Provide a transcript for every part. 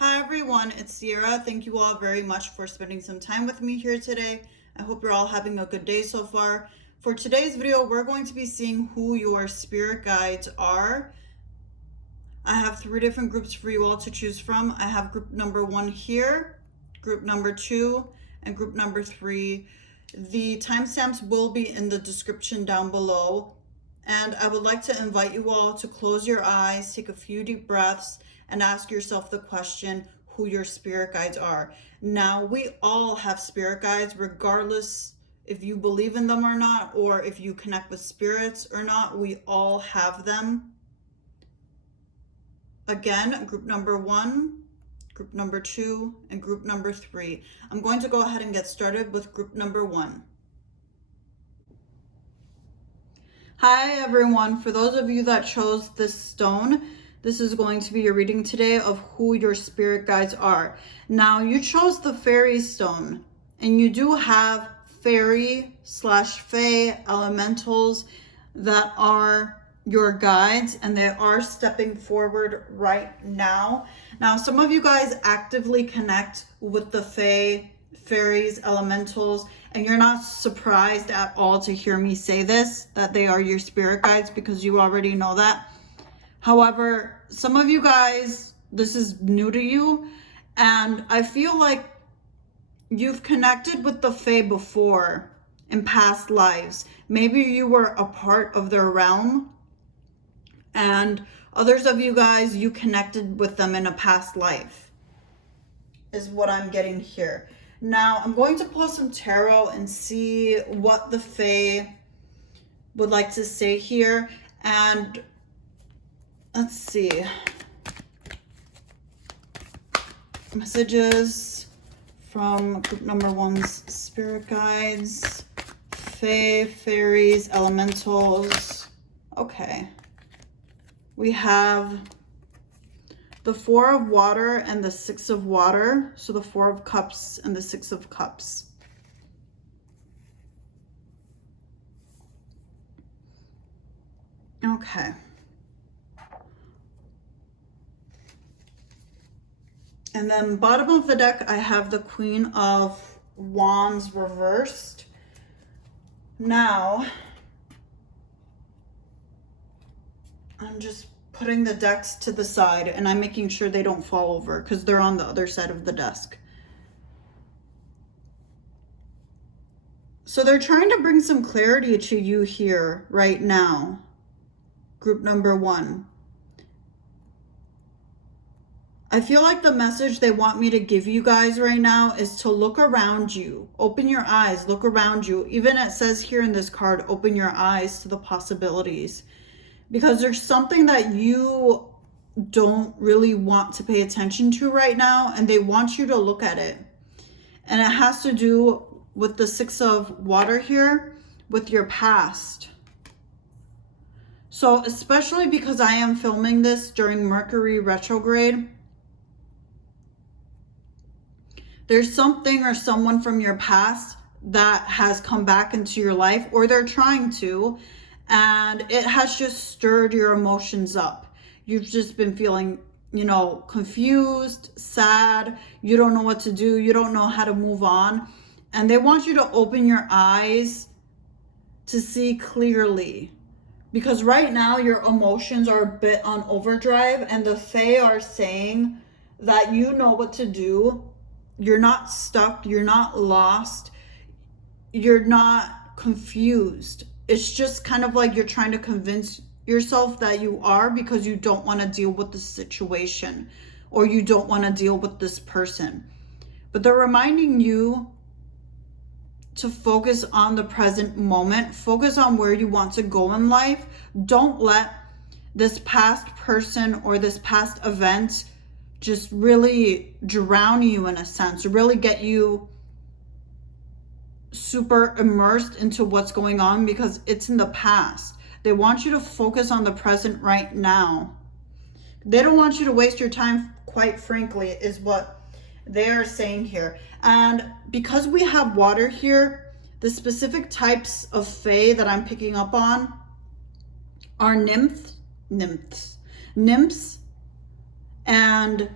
Hi everyone, it's Sierra. Thank you all very much for spending some time with me here today. I hope you're all having a good day so far. For today's video, we're going to be seeing who your spirit guides are. I have 3 different groups for you all to choose from. I have group number 1 here, group number 2, and group number 3. The timestamps will be in the description down below. And I would like to invite you all to close your eyes, take a few deep breaths, and ask yourself the question, who your spirit guides are. Now, we all have spirit guides, regardless if you believe in them or not, or if you connect with spirits or not. We all have them. Again, group number 1, group number 2, and group number 3. I'm going to go ahead and get started with group number 1. Hi everyone, for those of you that chose this stone, this is going to be your reading today of who your spirit guides are. Now, you chose the fairy stone, and you do have fairy/fae elementals that are your guides, and they are stepping forward right now. Now, some of you guys actively connect with the fae, fairies, elementals, and you're not surprised at all to hear me say this, that they are your spirit guides, because you already know that. However, some of you guys, this is new to you, and I feel like you've connected with the fae before in past lives. Maybe you were a part of their realm, and others of you guys, you connected with them in a past life, is what I'm getting here. Now, I'm going to pull some tarot and see what the fae would like to say here. And let's see. Messages from group number 1's spirit guides, fae, fairies, elementals. Okay. We have the 4 of water and the 6 of water. So the 4 of cups and the 6 of cups. Okay. And then bottom of the deck, I have the Queen of Wands reversed. Now, I'm just putting the decks to the side, and I'm making sure they don't fall over because they're on the other side of the desk. So they're trying to bring some clarity to you here right now, group number 1. I feel like the message they want me to give you guys right now is to look around you. Open your eyes, look around you. Even it says here in this card, open your eyes to the possibilities. Because there's something that you don't really want to pay attention to right now, and they want you to look at it. And it has to do with the 6 of water here, with your past. So especially because I am filming this during Mercury retrograde, there's something or someone from your past that has come back into your life, or they're trying to, and it has just stirred your emotions up. You've just been feeling, confused, sad. You don't know what to do. You don't know how to move on. And they want you to open your eyes to see clearly. Because right now your emotions are a bit on overdrive, and the fae are saying that you know what to do. You're not stuck. You're not lost. You're not confused. It's just kind of like you're trying to convince yourself that you are, because you don't want to deal with the situation, or you don't want to deal with this person. But they're reminding you to focus on the present moment. Focus on where you want to go in life. Don't let this past person or this past event just really drown you, in a sense, really get you super immersed into what's going on, because it's in the past. They want you to focus on the present right now. They don't want you to waste your time, quite frankly, is what they are saying here. And because we have water here, the specific types of fae that I'm picking up on are nymphs, and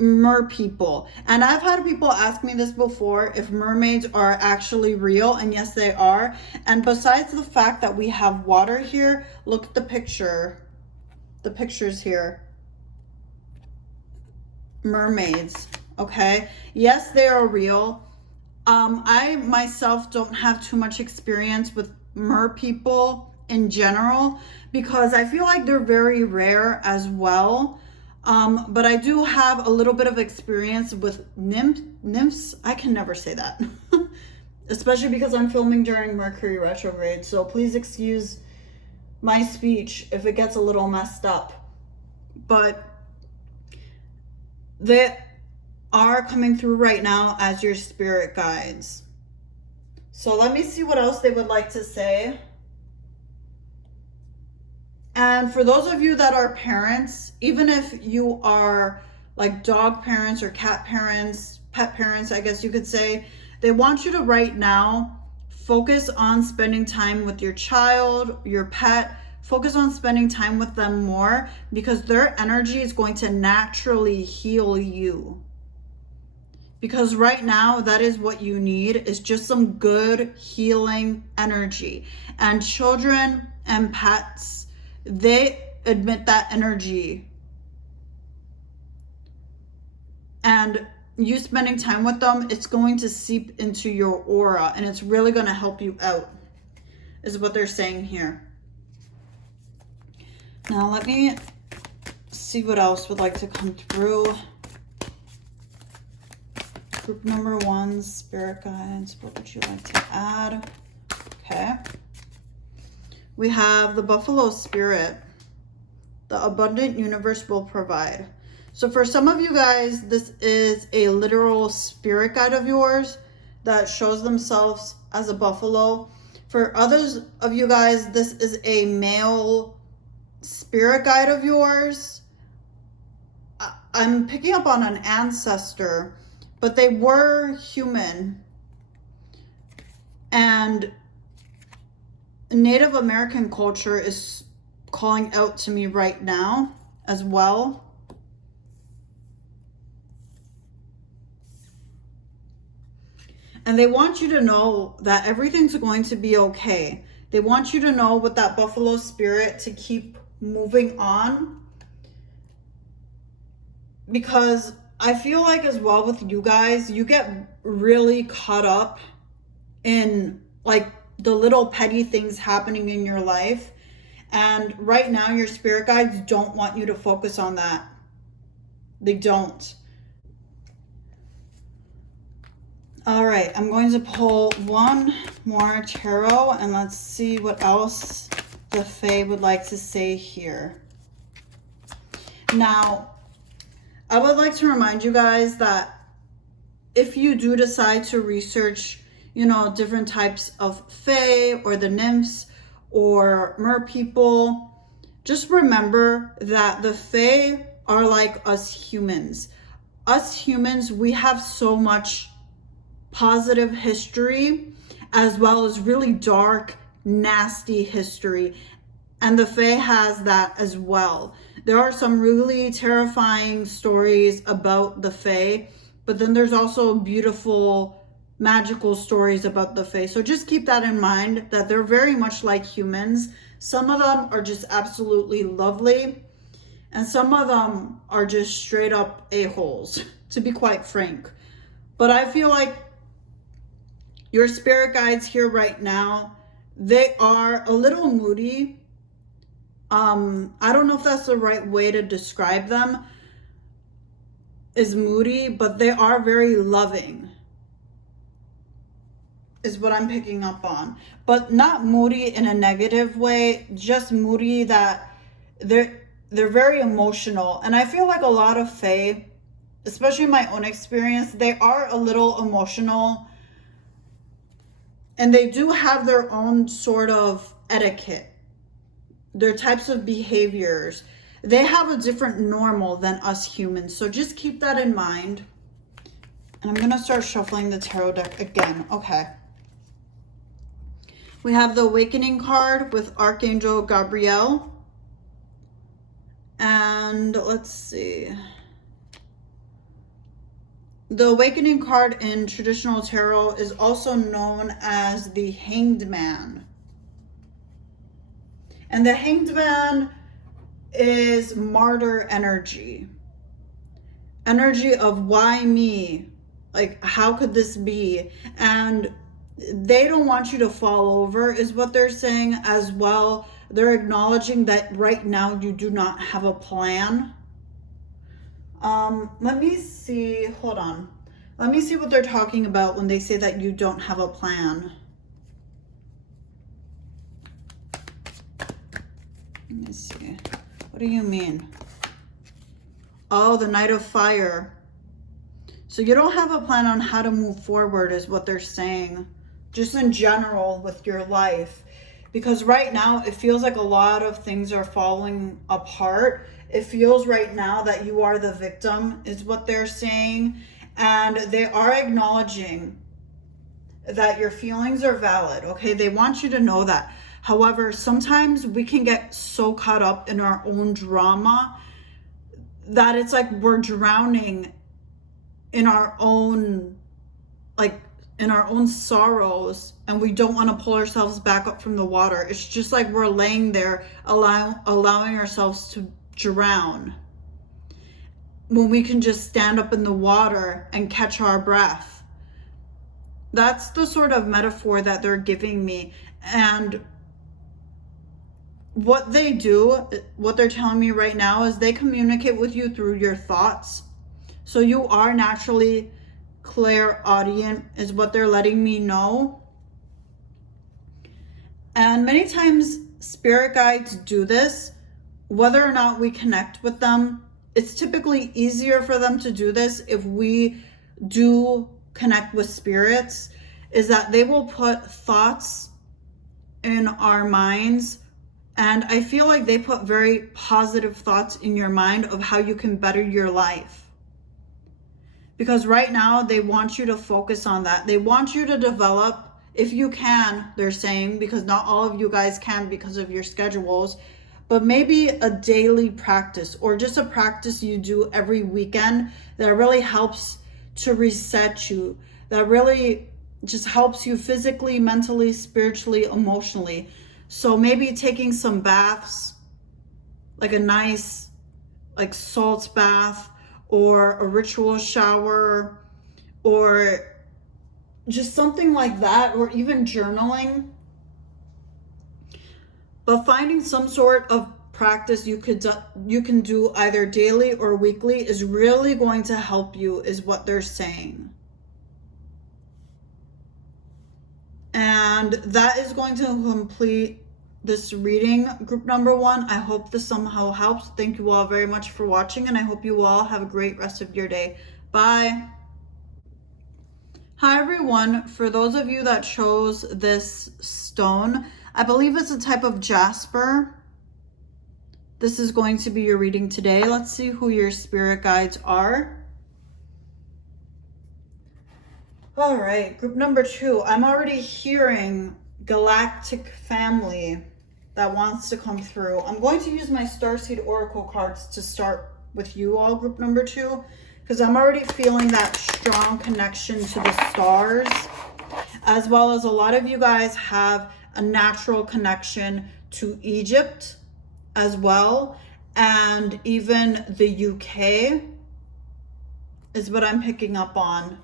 mer people. And I've had people ask me this before, if mermaids are actually real, and yes they are. And besides the fact that we have water here, look at the pictures here. Mermaids, okay? Yes, they are real. I myself don't have too much experience with mer people in general, because I feel like they're very rare as well. But I do have a little bit of experience with nymphs. I can never say that. Especially because I'm filming during Mercury retrograde. So please excuse my speech if it gets a little messed up. But they are coming through right now as your spirit guides. So let me see what else they would like to say. And for those of you that are parents, even if you are like dog parents or cat parents, pet parents, I guess you could say, they want you to right now focus on spending time with your child, your pet. Focus on spending time with them more, because their energy is going to naturally heal you. Because right now, that is what you need, is just some good healing energy. And children and pets, they emit that energy. And you spending time with them, it's going to seep into your aura, and it's really going to help you out, is what they're saying here. Now let me see what else would like to come through. Group number 1, spirit guides, what would you like to add? Okay. We have the buffalo spirit. The abundant universe will provide. So for some of you guys, this is a literal spirit guide of yours that shows themselves as a buffalo. For others of you guys, this is a male spirit guide of yours. I'm picking up on an ancestor, but they were human. And Native American culture is calling out to me right now as well. And they want you to know that everything's going to be okay. They want you to know with that buffalo spirit to keep moving on. Because I feel like as well with you guys, you get really caught up in like the little petty things happening in your life. And right now your spirit guides don't want you to focus on that. They don't. All right, I'm going to pull one more tarot and let's see what else the Fae would like to say here. Now, I would like to remind you guys that if you do decide to research, you know, different types of Fae or the nymphs or mer people, just remember that the Fae are like us humans. Us humans, we have so much positive history as well as really dark, nasty history. And the Fae has that as well. There are some really terrifying stories about the Fae, but then there's also beautiful, magical stories about the Fae. So just keep that in mind, that they're very much like humans. Some of them are just absolutely lovely, and some of them are just straight up a-holes, to be quite frank. But I feel like your spirit guides here right now, they are a little moody. I don't know if that's the right way to describe them, is moody, but they are very loving, is what I'm picking up on. But not moody in a negative way, just moody that they're very emotional. And I feel like a lot of Fae, especially in my own experience, they are a little emotional. And they do have their own sort of etiquette, their types of behaviors. They have a different normal than us humans. So just keep that in mind. And I'm going to start shuffling the tarot deck again. Okay. We have the Awakening card with Archangel Gabriel. And let's see. The Awakening card in traditional tarot is also known as the Hanged Man. And the Hanged Man is martyr energy. Energy of why me? Like, how could this be? And they don't want you to fall over is what they're saying as well. They're acknowledging that right now you do not have a plan. Let me see. Hold on. Let me see what they're talking about when they say that you don't have a plan. Let me see. What do you mean? Oh, the Knight of Fire. So you don't have a plan on how to move forward is what they're saying. Just in general with your life. Because right now it feels like a lot of things are falling apart. It feels right now that you are the victim is what they're saying. And they are acknowledging that your feelings are valid. Okay, they want you to know that. However, sometimes we can get so caught up in our own drama that it's like we're drowning in our own, in our own sorrows, and we don't want to pull ourselves back up from the water. It's just like we're laying there allowing ourselves to drown when we can just stand up in the water and catch our breath. That's the sort of metaphor that they're giving me. And what they do, what they're telling me right now is they communicate with you through your thoughts. So you are naturally clairaudient is what they're letting me know. And many times spirit guides do this, whether or not we connect with them. It's typically easier for them to do this if we do connect with spirits, is that they will put thoughts in our minds. And I feel like they put very positive thoughts in your mind of how you can better your life. Because right now they want you to focus on that. They want you to develop, if you can, they're saying, because not all of you guys can because of your schedules, but maybe a daily practice or just a practice you do every weekend that really helps to reset you, that really just helps you physically, mentally, spiritually, emotionally. So maybe taking some baths, like a nice salt bath, or a ritual shower, or just something like that, or even journaling. But finding some sort of practice you can do either daily or weekly is really going to help you, is what they're saying. And that is going to complete this reading, group number 1. I hope this somehow helps. Thank you all very much for watching, and I hope you all have a great rest of your day. Bye. Hi everyone. For those of you that chose this stone, I believe it's a type of jasper. This is going to be your reading today. Let's see who your spirit guides are. All right, group number 2. I'm already hearing galactic family that wants to come through. I'm going to use my Starseed Oracle cards to start with you all, group number 2, because I'm already feeling that strong connection to the stars, as well as a lot of you guys have a natural connection to Egypt as well, and even the UK is what I'm picking up on,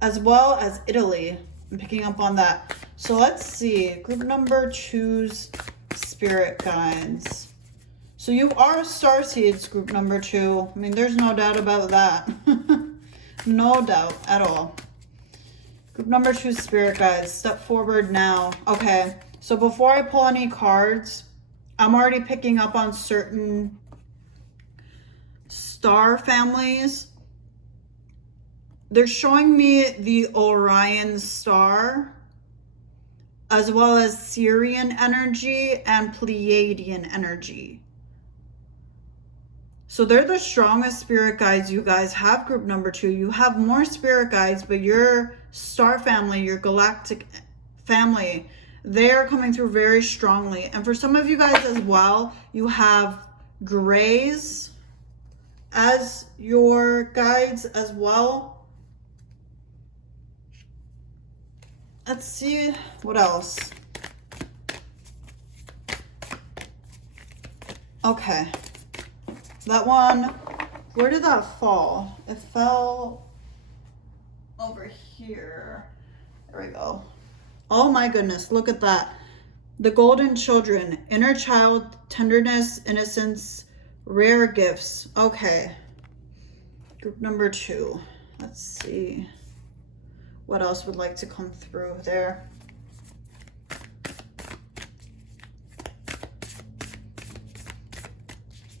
as well as Italy. I'm picking up on that. So let's see, group number 2's spirit guides. So you are starseeds, group number 2. I mean, there's no doubt about that. No doubt at all. Group number 2's spirit guides, step forward now. Okay, so before I pull any cards, I'm already picking up on certain star families. They're showing me the Orion star, as well as Sirian energy and Pleiadian energy. So they're the strongest spirit guides you guys have, group number 2. You have more spirit guides, but your star family, your galactic family, they're coming through very strongly. And for some of you guys as well, you have grays as your guides as well. Let's see what else. Okay, that one, where did that fall? It fell over here. There we go. Oh my goodness, look at that. The golden children, inner child, tenderness, innocence, rare gifts. Okay, group number 2. Let's see what else would like to come through there.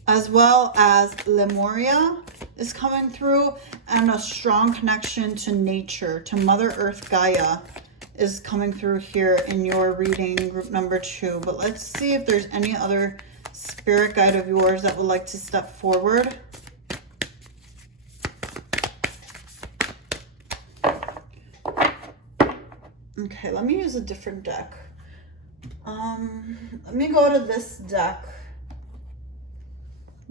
As well as Lemuria is coming through, and a strong connection to nature, to Mother Earth Gaia is coming through here in your reading, group number 2. But let's see if there's any other spirit guide of yours that would like to step forward. Okay, let me use a different deck. Let me go to this deck.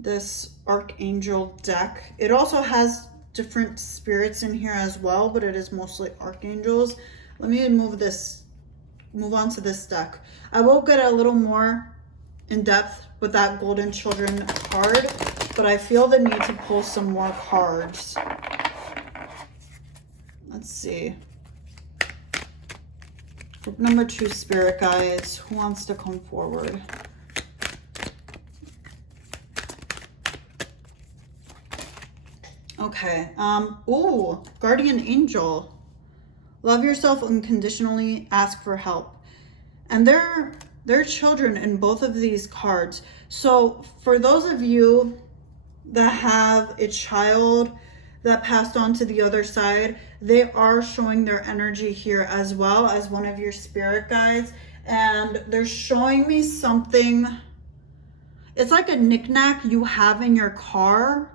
This Archangel deck. It also has different spirits in here as well, but it is mostly archangels. Let me move on to this deck. I will get a little more in depth with that Golden Children card, but I feel the need to pull some more cards. Let's see. Group number 2 spirit guides. Who wants to come forward? Okay. Ooh, Guardian Angel. Love yourself unconditionally, ask for help. And there are children in both of these cards. So for those of you that have a child that passed on to the other side, they are showing their energy here as well as one of your spirit guides. And they're showing me something. It's like a knickknack you have in your car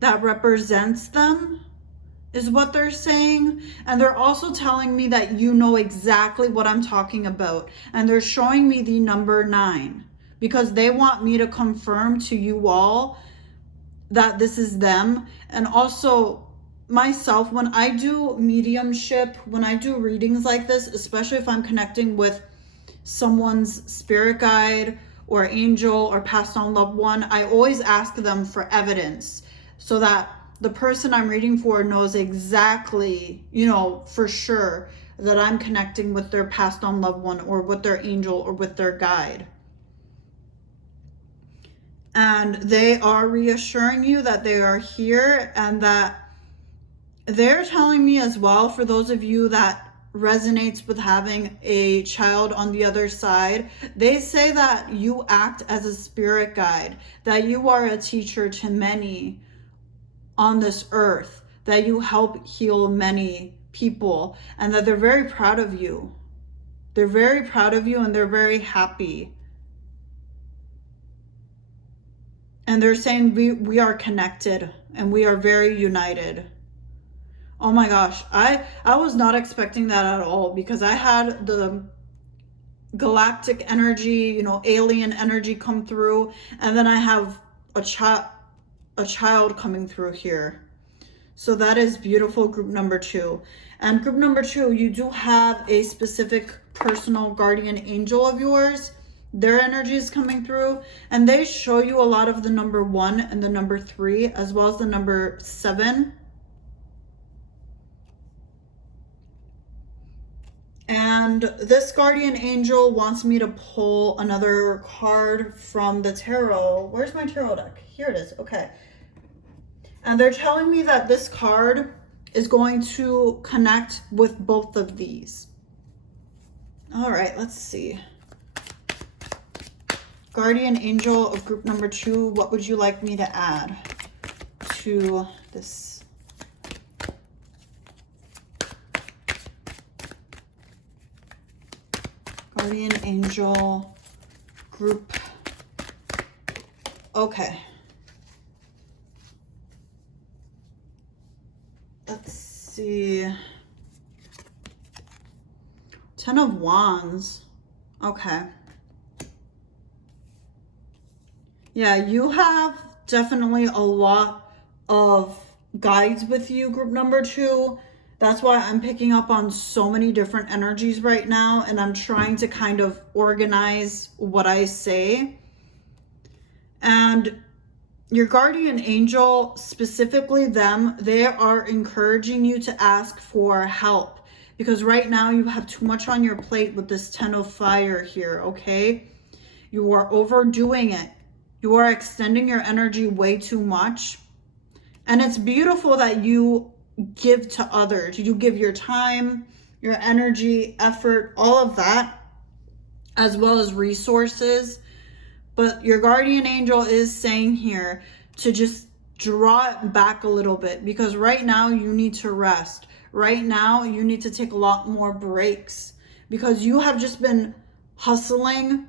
that represents them, is what they're saying. And they're also telling me that you know exactly what I'm talking about. And they're showing me the number 9 because they want me to confirm to you all that this is them. And also myself, when I do mediumship, when I do readings like this, especially if I'm connecting with someone's spirit guide or angel or passed on loved one, I always ask them for evidence so that the person I'm reading for knows exactly, you know, for sure that I'm connecting with their passed on loved one or with their angel or with their guide. And they are reassuring you that they are here, and that they're telling me as well, for those of you that resonates with having a child on the other side, they say that you act as a spirit guide, that you are a teacher to many on this earth, that you help heal many people, and that they're very proud of you. They're very proud of you, and they're very happy. And they're saying we are connected and we are very united. Oh my gosh, I was not expecting that at all, because I had the galactic energy, you know, alien energy come through, and then I have a child coming through here. So that is beautiful, group number 2. And group number 2, you do have a specific personal guardian angel of yours. Their energy is coming through, and they show you a lot of the number 1 and the number 3, as well as the number 7. And this guardian angel wants me to pull another card from the tarot. Where's my tarot deck? Here it is. Okay. And they're telling me that this card is going to connect with both of these. All right, let's see. Guardian angel of group number 2, what would you like me to add to this? Guardian angel group. Okay. Let's see. 10 of Wands. Okay. Yeah, you have definitely a lot of guides with you, group number 2. That's why I'm picking up on so many different energies right now, and I'm trying to kind of organize what I say. And your guardian angel, specifically them, they are encouraging you to ask for help, because right now you have too much on your plate with this 10 of fire here, okay? You are overdoing it. You are extending your energy way too much. And it's beautiful that you give to others. You give your time, your energy, effort, all of that, as well as resources. But your guardian angel is saying here to just draw it back a little bit, because right now you need to rest. Right now you need to take a lot more breaks, because you have just been hustling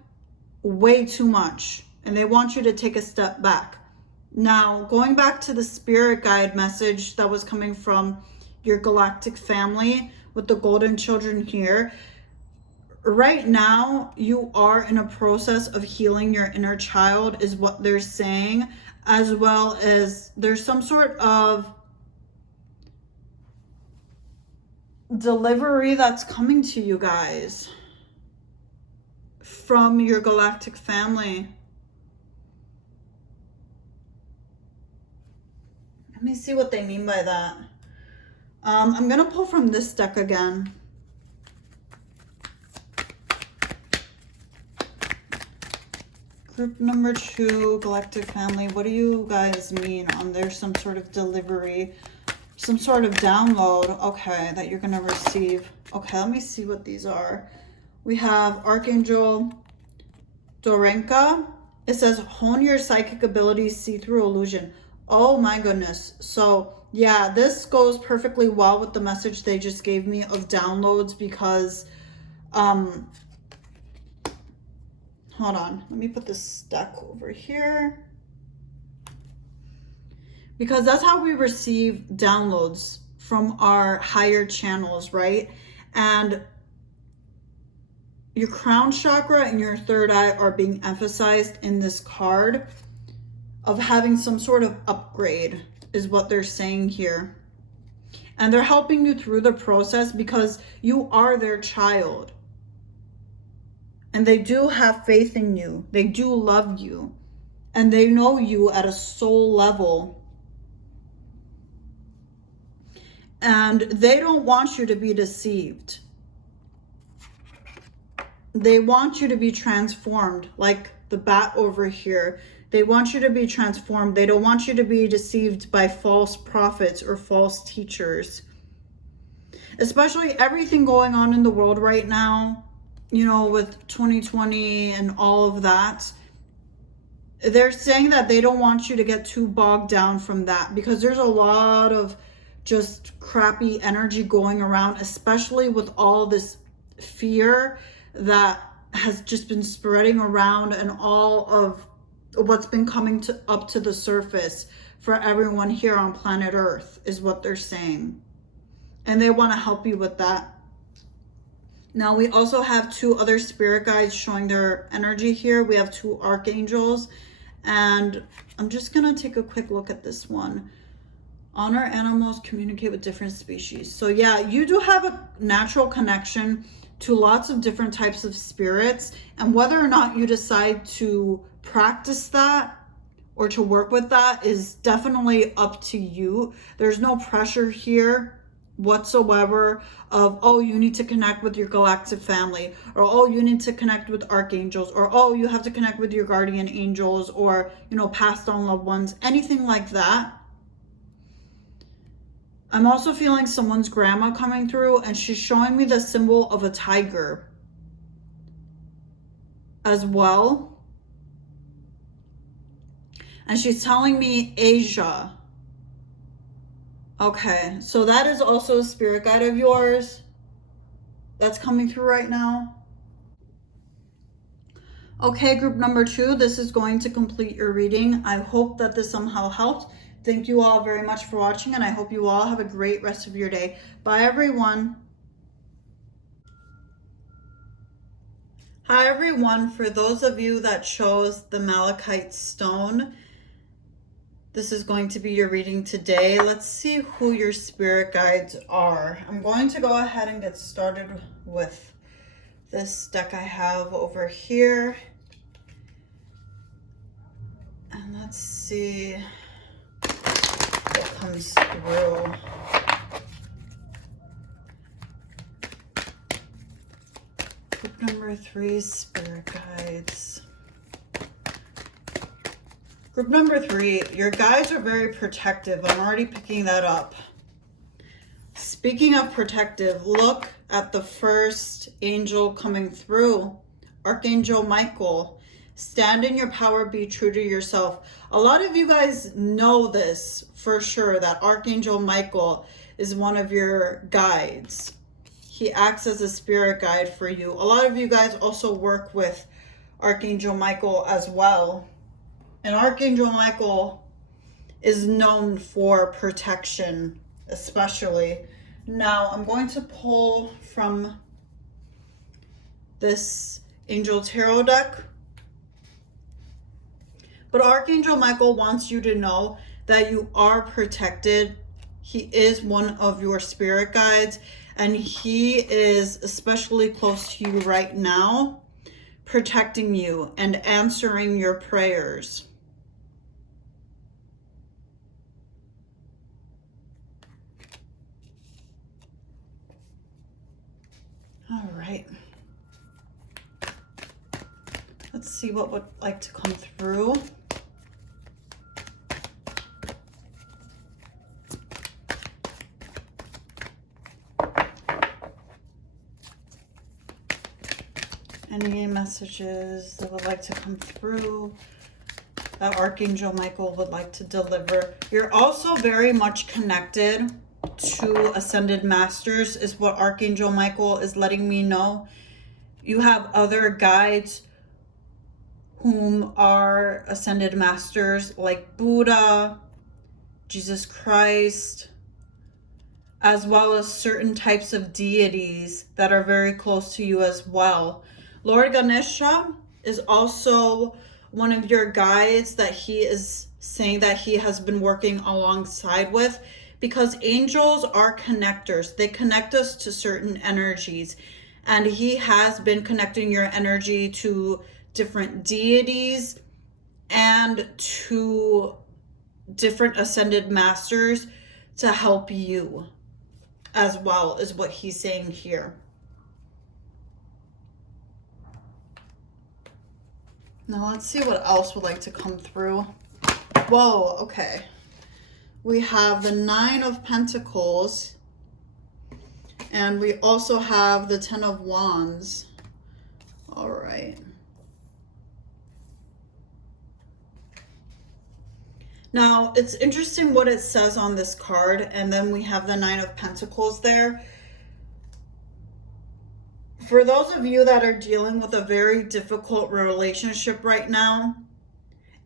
way too much, and they want you to take a step back. Now, going back to the spirit guide message that was coming from your galactic family with the golden children here, right now you are in a process of healing your inner child, is what they're saying, as well as there's some sort of delivery that's coming to you guys from your galactic family. Let me see what they mean by that. I'm gonna pull from this deck again. Group number 2, galactic family, what do you guys mean on there's some sort of delivery, some sort of download, okay, that you're gonna receive? Okay, let me see what these are. We have Archangel Dorenka. It says, hone your psychic abilities, see through illusion. Oh my goodness. So yeah, this goes perfectly well with the message they just gave me of downloads, because hold on, let me put this deck over here, because that's how we receive downloads from our higher channels, right? And your crown chakra and your third eye are being emphasized in this card of having some sort of upgrade, is what they're saying here. And they're helping you through the process, because you are their child. And they do have faith in you. They do love you. And they know you at a soul level. And they don't want you to be deceived. They want you to be transformed, like the bat over here. They want you to be transformed. They don't want you to be deceived by false prophets or false teachers. Especially everything going on in the world right now, you know, with 2020 and all of that. They're saying that they don't want you to get too bogged down from that, because there's a lot of just crappy energy going around, especially with all this fear that has just been spreading around, and all of what's been coming up to the surface for everyone here on planet Earth, is what they're saying. And they want to help you with that. Now, we also have 2 other spirit guides showing their energy here. We have 2 archangels, and I'm just going to take a quick look at this one. Honor animals, communicate with different species. So yeah, you do have a natural connection to lots of different types of spirits, and whether or not you decide to practice that or to work with that is definitely up to you. There's no pressure here whatsoever of, oh, you need to connect with your galactic family, or oh, you need to connect with archangels, or oh, you have to connect with your guardian angels, or, you know, passed on loved ones, anything like that. I'm also feeling someone's grandma coming through, and she's showing me the symbol of a tiger as well. And she's telling me Asia. Okay, so that is also a spirit guide of yours that's coming through right now. Okay, group number 2, this is going to complete your reading. I hope that this somehow helped. Thank you all very much for watching, and I hope you all have a great rest of your day. Bye, everyone. Hi, everyone. For those of you that chose the malachite stone, This is going to be your reading today. Let's see who your spirit guides are. I'm going to go ahead and get started with this deck I have over here. And let's see what comes through. Group number 3, spirit guides. Group number 3, your guides are very protective. I'm already picking that up. Speaking of protective, look at the first angel coming through, Archangel Michael. Stand in your power, be true to yourself. A lot of you guys know this for sure, that Archangel Michael is one of your guides. He acts as a spirit guide for you. A lot of you guys also work with Archangel Michael as well. And Archangel Michael is known for protection, especially. Now, I'm going to pull from this Angel Tarot deck. But Archangel Michael wants you to know that you are protected. He is one of your spirit guides, and he is especially close to you right now, protecting you and answering your prayers. All right. Let's see what would like to come through. Any messages that would like to come through that Archangel Michael would like to deliver. You're also very much connected to Ascended Masters, is what Archangel Michael is letting me know. You have other guides whom are Ascended Masters, like Buddha, Jesus Christ, as well as certain types of deities that are very close to you as well. Lord Ganesha is also one of your guides that he is saying that he has been working alongside with, because angels are connectors. They connect us to certain energies, and he has been connecting your energy to different deities and to different Ascended Masters to help you as well, is what he's saying here. Now let's see what else would like to come through. Whoa, okay. We have the 9 of Pentacles, and we also have the 10 of Wands. All right. Now, it's interesting what it says on this card, and then we have the 9 of Pentacles there. For those of you that are dealing with a very difficult relationship right now,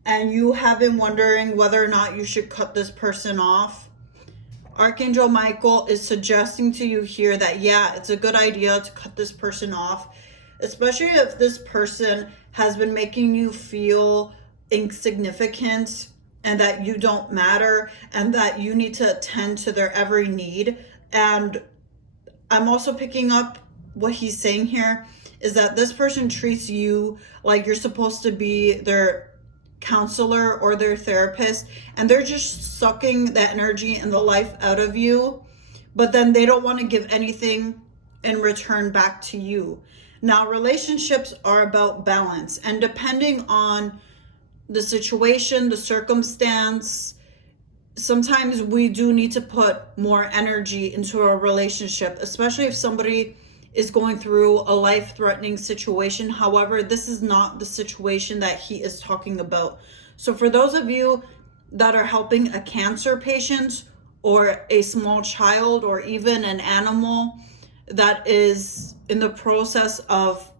and you have been wondering whether or not you should cut this person off, Archangel Michael is suggesting to you here that, yeah, it's a good idea to cut this person off, especially if this person has been making you feel insignificant and that you don't matter and that you need to attend to their every need. And I'm also picking up what he's saying here is that this person treats you like you're supposed to be their counselor or their therapist, and they're just sucking the energy and the life out of you, but then they don't want to give anything in return back to you. Now, relationships are about balance, and depending on the situation, the circumstance, sometimes we do need to put more energy into a relationship, especially if somebody is going through a life-threatening situation. However, this is not the situation that he is talking about. So for those of you that are helping a cancer patient or a small child or even an animal that is in the process of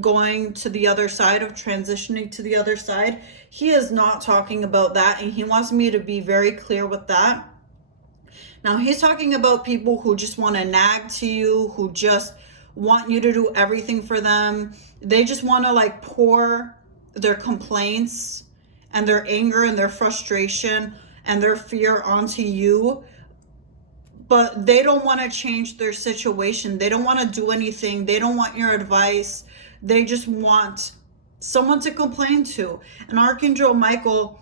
going to the other side, of transitioning to the other side, he is not talking about that, and he wants me to be very clear with that. Now, he's talking about people who just want to nag to you, who just want you to do everything for them. They just want to like pour their complaints and their anger and their frustration and their fear onto you, but they don't want to change their situation. They don't want to do anything. They don't want your advice. They just want someone to complain to. And Archangel Michael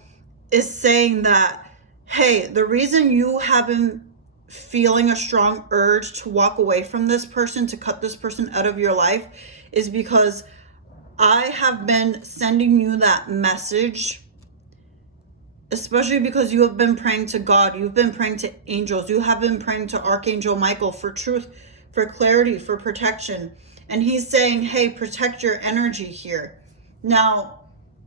is saying that, hey, the reason you haven't feeling a strong urge to walk away from this person, to cut this person out of your life, is because I have been sending you that message, especially because you have been praying to God, you've been praying to angels, you have been praying to Archangel Michael for truth, for clarity, for protection. And he's saying, hey, protect your energy here. Now,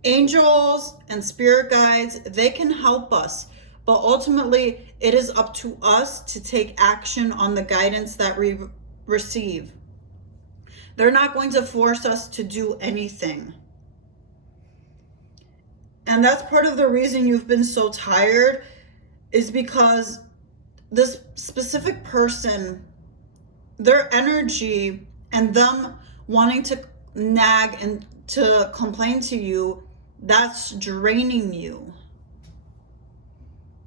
angels and spirit guides, they can help us, but ultimately it is up to us to take action on the guidance that we receive. They're not going to force us to do anything. And that's part of the reason you've been so tired, is because this specific person, their energy and them wanting to nag and to complain to you, that's draining you.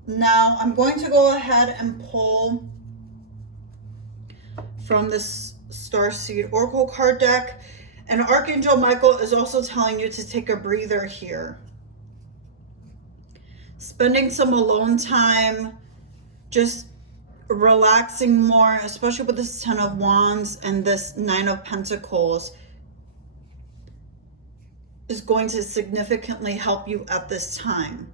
Now, I'm going to go ahead and pull from this Starseed Oracle card deck. And Archangel Michael is also telling you to take a breather here. Spending some alone time, just relaxing more, especially with this Ten of Wands and this Nine of Pentacles, is going to significantly help you at this time.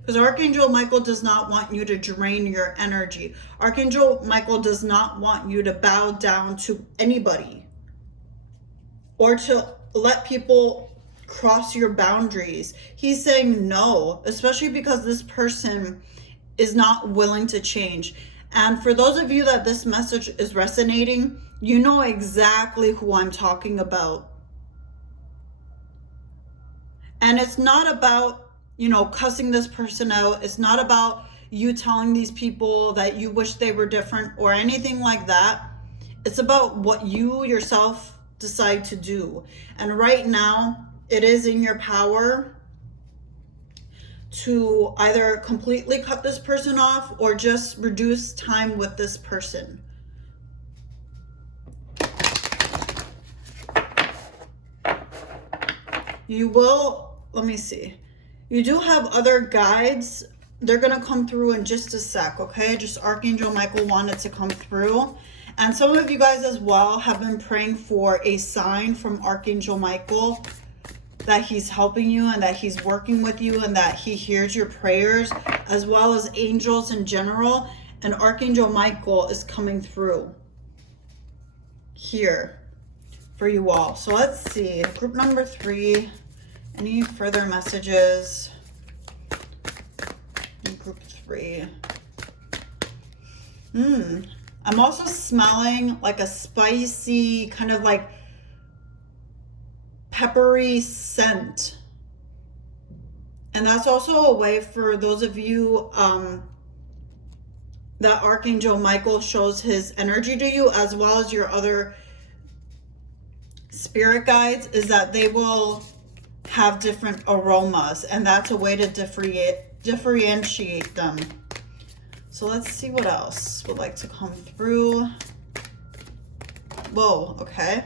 Because Archangel Michael does not want you to drain your energy. Archangel Michael does not want you to bow down to anybody or to let people cross your boundaries. He's saying no, especially because this person is not willing to change. And for those of you that this message is resonating, you know exactly who I'm talking about. And it's not about, you know, cussing this person out. It's not about you telling these people that you wish they were different or anything like that. It's about what you yourself decide to do. And right now, it is in your power to either completely cut this person off or just reduce time with this person. You will, let me see. You do have other guides. They're going to come through in just a sec, okay? Just Archangel Michael wanted to come through. And some of you guys as well have been praying for a sign from Archangel Michael that he's helping you and that he's working with you and that he hears your prayers, as well as angels in general. And Archangel Michael is coming through here for you all. So let's see. Group number 3. Any further messages in group 3? I'm also smelling like a spicy, kind of like peppery scent. And that's also a way for those of you that Archangel Michael shows his energy to you, as well as your other spirit guides, is that they will have different aromas, and that's a way to differentiate them. So let's see what else would like to come through. Whoa, okay.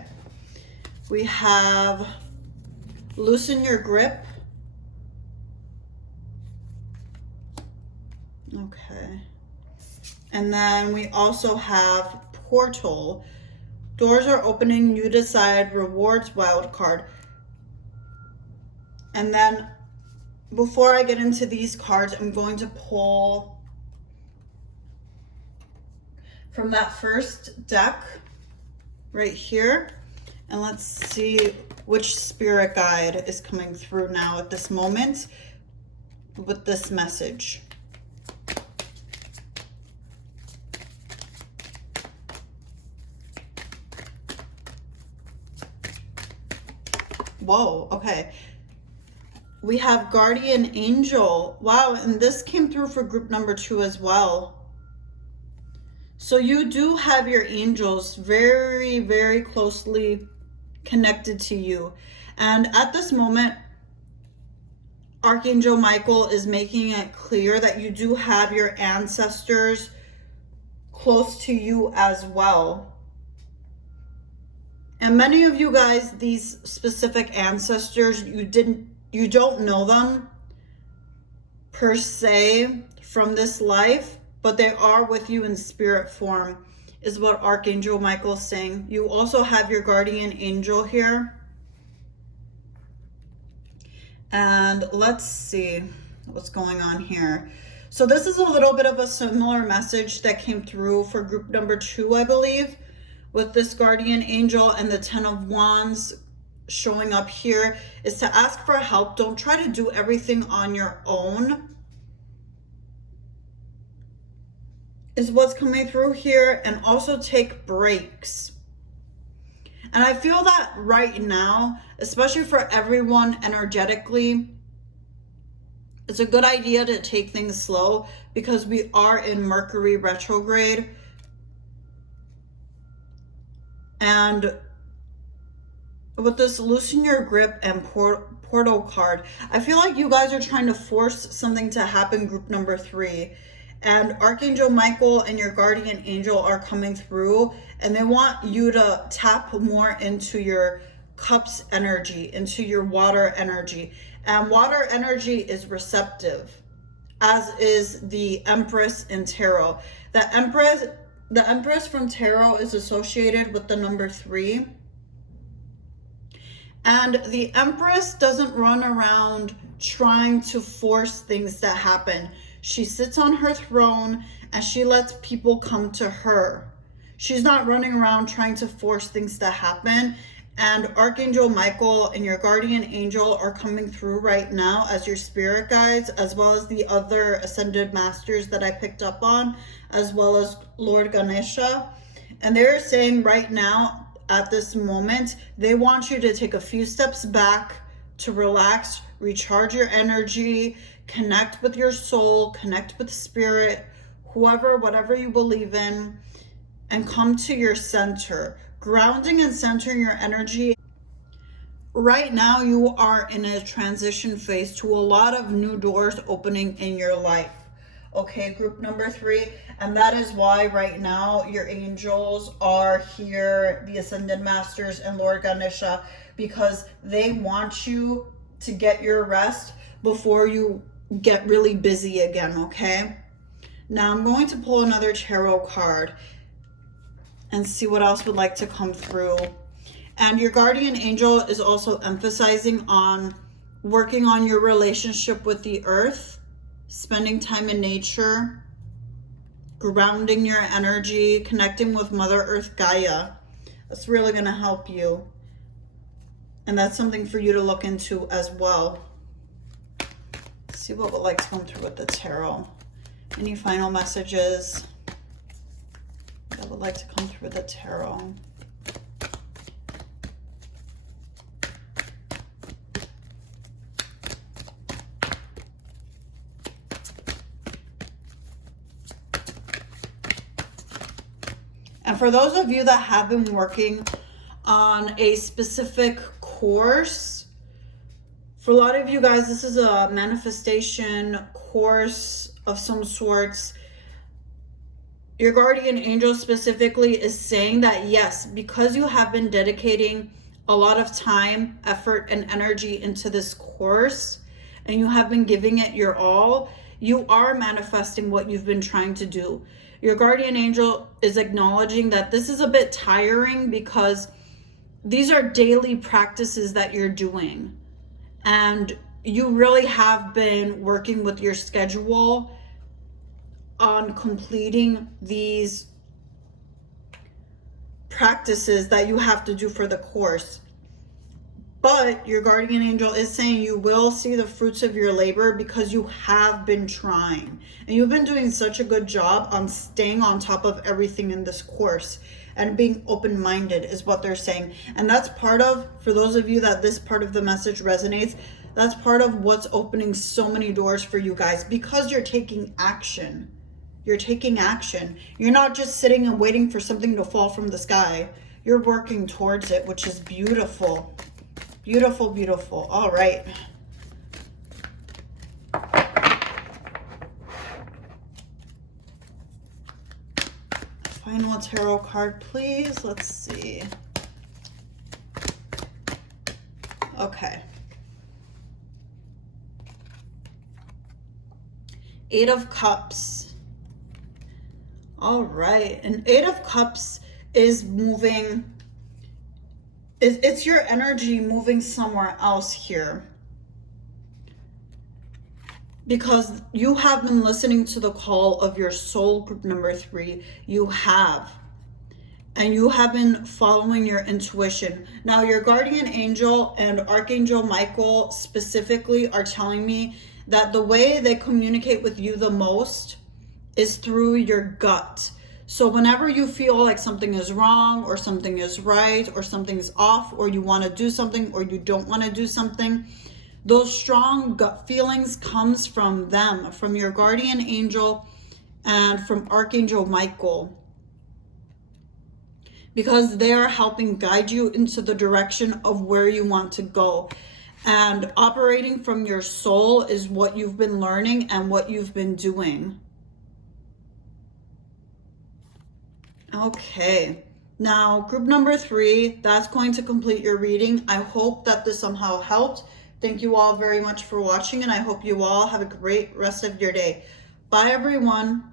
We have loosen your grip. Okay. And then we also have portal. Doors are opening, you decide, rewards, wild card. And then before I get into these cards, I'm going to pull from that first deck right here. And let's see which spirit guide is coming through now at this moment with this message. Whoa, okay. We have Guardian Angel. Wow, and this came through for group number 2 as well. So you do have your angels very, very closely connected to you. And at this moment, Archangel Michael is making it clear that you do have your ancestors close to you as well. And many of you guys, these specific ancestors, you don't know them per se from this life, but they are with you in spirit form, is what Archangel Michael is saying. You also have your guardian angel here. And let's see what's going on here. So this is a little bit of a similar message that came through for group number 2, I believe, with this guardian angel and the 10 of Wands showing up here, is to ask for help. Don't try to do everything on your own, is what's coming through here. And also take breaks. And I feel that right now, especially for everyone energetically, it's a good idea to take things slow, because we are in Mercury retrograde. And with this loosen your grip and portal card, I feel like you guys are trying to force something to happen, group number 3. And Archangel Michael and your guardian angel are coming through, and they want you to tap more into your cups energy, into your water energy. And water energy is receptive, as is the Empress in tarot. The Empress from tarot is associated with the number 3. And the Empress doesn't run around trying to force things to happen. She sits on her throne and she lets people come to her. She's not running around trying to force things to happen. And Archangel Michael and your guardian angel are coming through right now as your spirit guides, as well as the other ascended masters that I picked up on, as well as Lord Ganesha. And they're saying right now, at this moment, they want you to take a few steps back, to relax, recharge your energy, connect with your soul, connect with spirit, whoever, whatever you believe in, and come to your center. Grounding and centering your energy. Right now, you are in a transition phase to a lot of new doors opening in your life. Okay, group number 3. And that is why right now your angels are here, the Ascended Masters and Lord Ganesha, because they want you to get your rest before you get really busy again, okay? Now I'm going to pull another tarot card and see what else would like to come through. And your guardian angel is also emphasizing on working on your relationship with the earth, spending time in nature, grounding your energy, connecting with Mother Earth Gaia. That's really going to help you. And that's something for you to look into as well. Let's see what would like to come through with the tarot. Any final messages that would like to come through the tarot? And for those of you that have been working on a specific course, for a lot of you guys, this is a manifestation course of some sorts. Your guardian angel specifically is saying that yes, because you have been dedicating a lot of time, effort, and energy into this course, and you have been giving it your all, you are manifesting what you've been trying to do. Your guardian angel is acknowledging that this is a bit tiring because these are daily practices that you're doing. And you really have been working with your schedule on completing these practices that you have to do for the course. But your guardian angel is saying you will see the fruits of your labor because you have been trying. And you've been doing such a good job on staying on top of everything in this course and being open-minded is what they're saying. And that's part of, for those of you that this part of the message resonates, that's part of what's opening so many doors for you guys, because you're taking action. You're taking action. You're not just sitting and waiting for something to fall from the sky. You're working towards it, which is beautiful. Beautiful, beautiful. All right. Final tarot card, please. Let's see. Okay. 8 of Cups. All right. And 8 of Cups is moving. It's your energy moving somewhere else here. Because you have been listening to the call of your soul, group number 3. You have. And you have been following your intuition. Now, your guardian angel and Archangel Michael specifically are telling me that the way they communicate with you the most is through your gut. So whenever you feel like something is wrong or something is right or something's off or you want to do something or you don't want to do something, those strong gut feelings comes from them, from your guardian angel and from Archangel Michael, because they are helping guide you into the direction of where you want to go. And operating from your soul is what you've been learning and what you've been doing. Okay, now group number 3, that's going to complete your reading. I hope that this somehow helped. Thank you all very much for watching, and I hope you all have a great rest of your day. Bye, everyone.